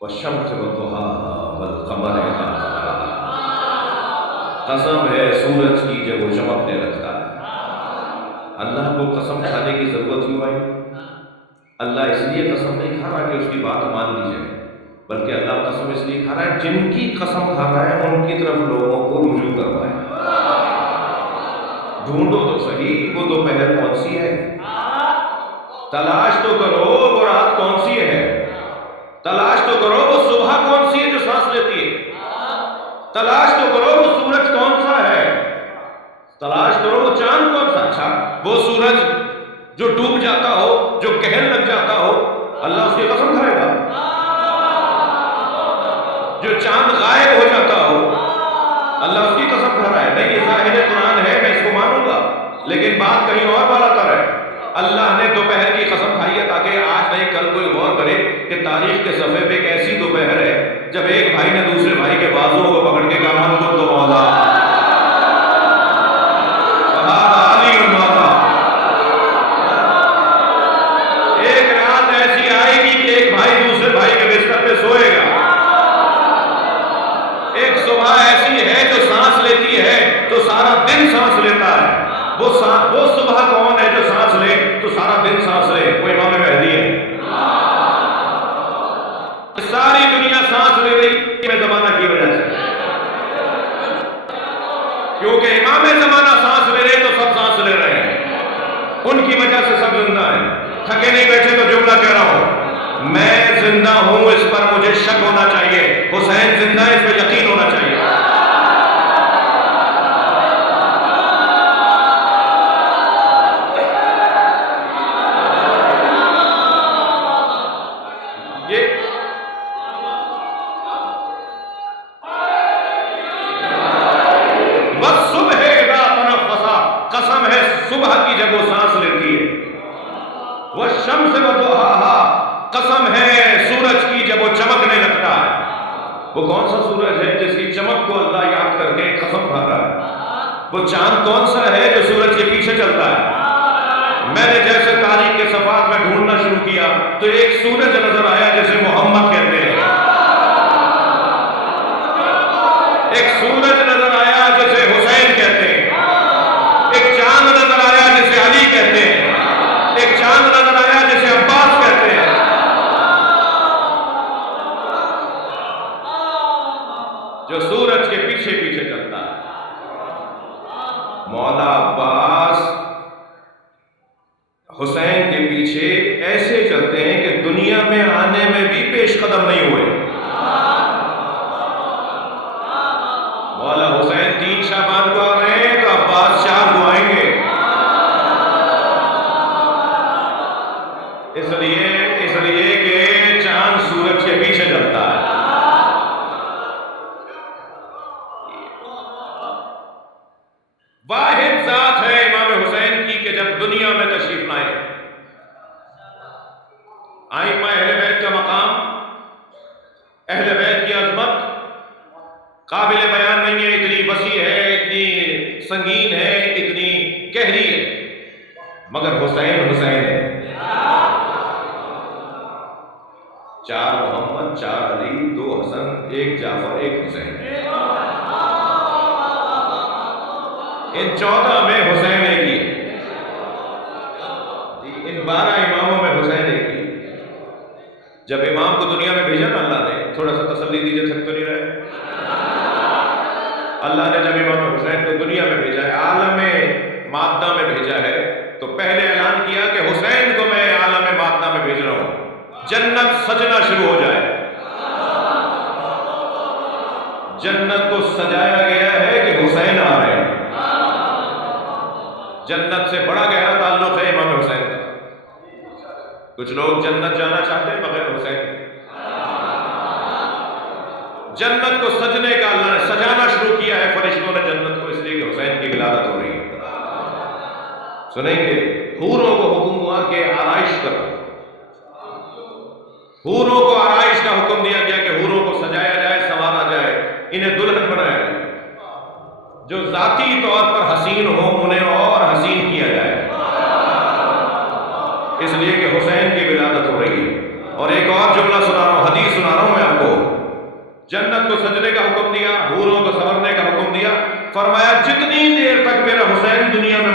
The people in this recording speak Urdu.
والشمس وضحاها والقمر اذا تلاها، قسم ہے سورج کی جب وہ چمکنے لگتا ہے۔ اللہ کو قسم کھانے کی ضرورت کیوں آئی؟ اللہ اس لیے قسم نہیں کھا رہا کہ اس کی بات مان لی جائے، بلکہ اللہ قسم اس لیے کھا رہا ہے جن کی قسم کھا رہا ہے ان کی طرف لوگوں کو رجوع کروائے۔ ڈھونڈو تو صحیح وہ دوپہر کون سی ہے، تلاش تو کرو وہ رات کون سی ہے، تلاش تو کرو وہ صبح کون سی ہے جو سانس لیتی ہے، تلاش تو کرو وہ سورج کون سا ہے، تلاش کرو وہ چاند کون سا۔ اچھا وہ سورج جو ڈوب جاتا ہو، جو کہن لگ جاتا ہو، اللہ اس کی قسم کھائے گا؟ جو چاند غائب ہو جاتا ہو، اللہ اس کی قسم کھا رہا ہے؟ نہیں، یہ ظاہر قرآن ہے، میں اس کو مانوں گا، لیکن بات کہیں اور والا تر ہے۔ اللہ نے دوپہر کی قسم کھائی ہے تاکہ آج نہیں کل کوئی غور کرے کہ تاریخ کے صفحے پہ ایک ایسی دوپہر ہے جب ایک بھائی نے دوسرے بھائی کے بازوؤں کو پکڑ کے کہا من کو تو مولا ایک رات ایسی آئے گی کہ ایک بھائی دوسرے بھائی کے بستر پہ سوئے گا، ایک صبح ایسی ہے جو سانس لیتی ہے تو سارا دن سانس لیتا ہے۔ وہ صبح کون ہے جو سانس لے تو سارا دن سانس لے؟ وہ امام مہدی ہے۔ ساری دنیا سانس لے رہی ہے زمانہ کی وجہ سے، کیونکہ امام زمانہ سانس لے رہے تو سب سانس لے رہے ہیں، ان کی وجہ سے سب زندہ ہیں۔ تھکے نہیں بیٹھے تو جملہ کہہ رہا ہوں، میں زندہ ہوں اس پر مجھے شک ہونا چاہیے، حسین زندہ ہے اس پہ یقین ہونا چاہیے۔ قسم ہے صبح کی جب وہ سانس لیتی ہے، والشمس وضحاها، قسم ہے سورج کی جب وہ چمکنے لگتا ہے۔ وہ کون سا سورج ہے جس کی چمک کو اللہ یاد کر کے قسم کھا رہا ہے؟ وہ چاند کون سا ہے جو سورج کے پیچھے چلتا ہے؟ میں نے جیسے تاریخ کے صفحات میں ڈھونڈنا شروع کیا تو ایک سورج نظر آیا جسے محمد کہتے ہیں، ایک سورج نظر آیا جسے حسین کہتے ہیں، ایک چاند نظر آیا جسے علی کہتے ہیں، ایک چاند نظر آیا جسے عباس کہتے ہیں۔ جو سورج کے پیچھے پیچھے چلتا ہے۔ مولا عباس حسین کے پیچھے ایسے چلتے ہیں کہ دنیا میں آنے میں بھی پیش قدم نہیں ہوئے۔ مولا حسین 3 شعبان کو آ رہے ہیں تو عباس 4 کو آئیں گے۔ اس لیے کہ چاند سورج کے پیچھے چلتا ہے۔ واحد ذات ہے امام حسین کی کہ جب دنیا میں تشریف لائے، ائمہ اہل بیت کا مقام، اہل بیت کی عظمت قابل بیان نہیں ہے، اتنی وسیع ہے، اتنی سنگین ہے، اتنی گہری ہے، مگر حسین حسین ہے۔ 4 محمد، 4 علی، 2 حسن، 1 جعفر، 1 حسین۔ ان 14 میں حسین ایک ہی ہے، ان 12 اماموں میں حسین ایک ہی ہے۔ جب امام کو دنیا میں بھیجا نا اللہ نے، تھوڑا سا تسلی دیجیے، تھک تو نہیں رہے؟ اللہ نے جب امام حسین کو دنیا میں بھیجا ہے، عالم مادہ میں بھیجا ہے، تو پہلے اعلان کیا کہ حسین کو میں عالم مادہ میں بھیج رہا ہوں، جنت سجنا شروع ہو جائے۔ جنت کو سجایا گیا ہے کہ حسین آ رہے ہیں۔ جنت سے بڑا گہرا تعلق ہے امام حسین کا۔ کچھ لوگ جنت جانا چاہتے ہیں بغیر حسین کے۔ جنت کو سجنے کا اللہ نے سجانا شروع کیا ہے فرشتوں نے جنت کو، اس لیے کہ حسین کی ولادت ہو رہی ہے۔ سنیں گے حوروں کو حکم ہوا کہ آرائش کرو، حوروں کو آرائش کا حکم دیا گیا کہ حوروں کو سجایا جائے، سنوارا جائے، انہیں دلہن بنایا جائے، جو ذاتی طور پر حسین ہوں انہیں اور حسین کیا جائے، اس لیے کہ حسین کی ولادت ہو رہی ہے۔ اور ایک اور جملہ سنا رہا ہوں، حدیث سنا رہا ہوں میں آپ دنیا میں